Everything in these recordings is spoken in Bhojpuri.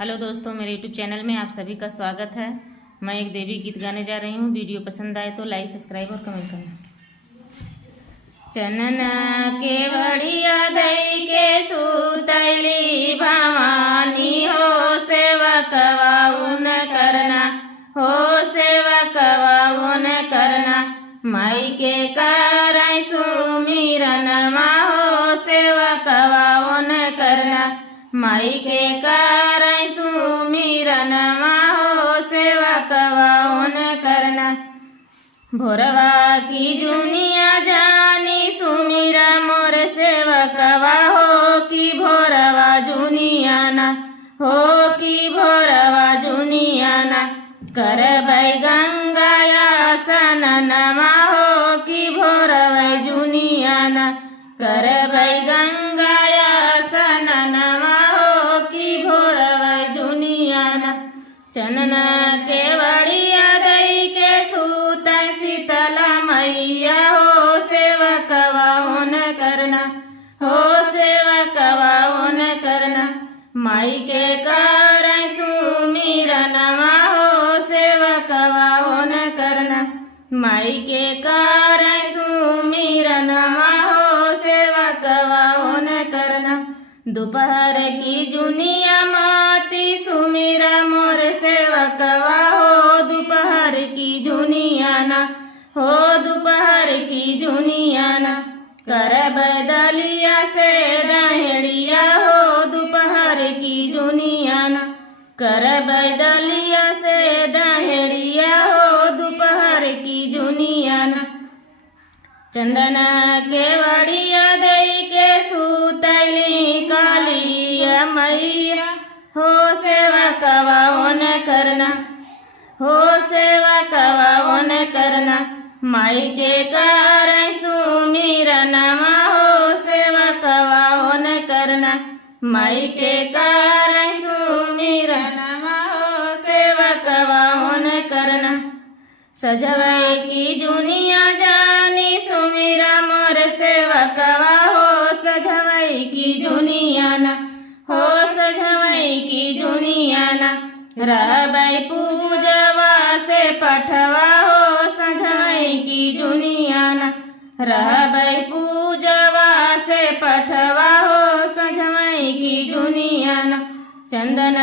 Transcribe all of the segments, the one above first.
हेलो दोस्तों, मेरे यूट्यूब चैनल में आप सभी का स्वागत है। मैं एक देवी गीत गाने जा रही हूँ। वीडियो पसंद आए तो लाइक, सब्सक्राइब और कमेंट करना। चनन के बढ़िया दई के सुतैली भवानी हो, सेवकवा उन करना, हो सेवकवा उन करना। माई के करई सुमिरनमा, हो सेवकवा उन करना। माई के करई सुमिरनमा, हो सेवकवा उन करना। भोरवा की जुनिया जानी सुमिरा मोर सेवकवा, हो कि भोरवा जुनिया ना, हो कि भोरवा जुनिया ना। करबै गंगाया सननमा, हो कि भोरवा जुनिया ना। करबै गंगाया सननमा, हो कि भोरवा जुनिया ना। चनन के बढ़िया दई के सूत शीतल मैया, हो सेवकवा उन करना, हो सेवकवा उन करना। माई के करई सुमिरनमा, हो सेवकवा उन करना। माई के करई सुमिरनमा, हो सेवकवा उन करना। दोपहर की जुनिया माती सुमिरा मोर सेवकवा, हो दोपहर की जुनिया ना, हो दोपहर की जुनिया ना। करबै दलिया से दहेड़िया, हो दोपहर की जुनिया ना। करबै दलिया से दहेड़िया, हो दोपहर की जुनिया ना। चंदना के बढ़िया दई के सुतैली कालिया मैया, हो सेवकवा उन करना, हो सेवकवा उन करना। माई के करई सुमिरनमा, हो सेवकवा उन करना। माई के करई सुमिरनमा, हो सेवकवा उन करना। सजवै की जुनिया जानी सुमिरा मोर सेवकवा, हो सजवै की जुनिया ना, हो सजवै की जुनिया ना। रहबै पूजवा से पठवा, हो सजवै की जुनिया ना। रहबै पूजवा से पठवा, हो सजवै की जुनिया ना। चंदन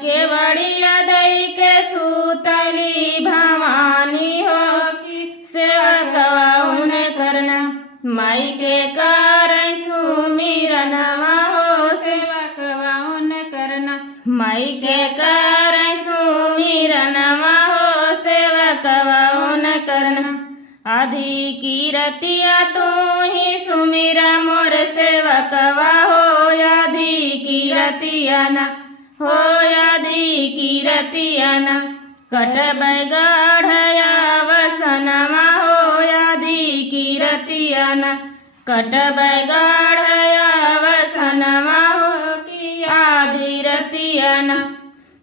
के बढ़िया दई के सुतली भवानी, हो कि सेवकवा उन करना। माई के करई सुमिरनमा, हो सेवकवा उन करना। माई के करई सुमिरनमा, हो सेवकवा उन करना। आधी की रतिया तू ही सुमिरा मोर सेवकवा, हो आधी की रतिया ना, हो आधी की रतिया ना। कटबै गढ़या वसनमा, हो आधी की रतिया ना। कटबै गढ़या वसनमा, हो कि आधी रतिया ना।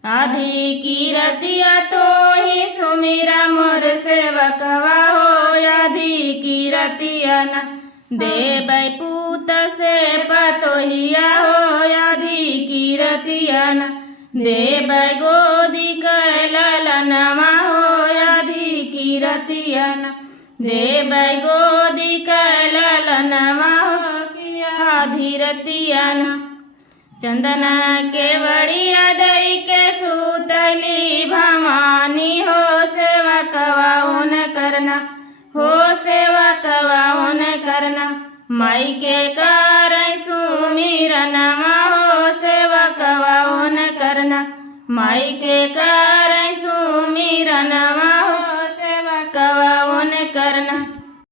आधी की रतिया तो ही सुमिरा मोर सेवकवा, हो आधी की रतिया ना। देबै पूत से पतोहिया, हो आधी की रतिया ना। देबै गोदी कैललनमा, हो आधी की रतिया ना। देबै गोदी कैललनमा, हो कि आधी रतिया ना। चंदना के बढ़िया दई के सुतली भवानी, हो सेवकवा उन करना, हो सेवकवा उन करना। माई के करई सुमिरनमा, हो सेवकवा उन करना। माई के करई सुमिरनमा,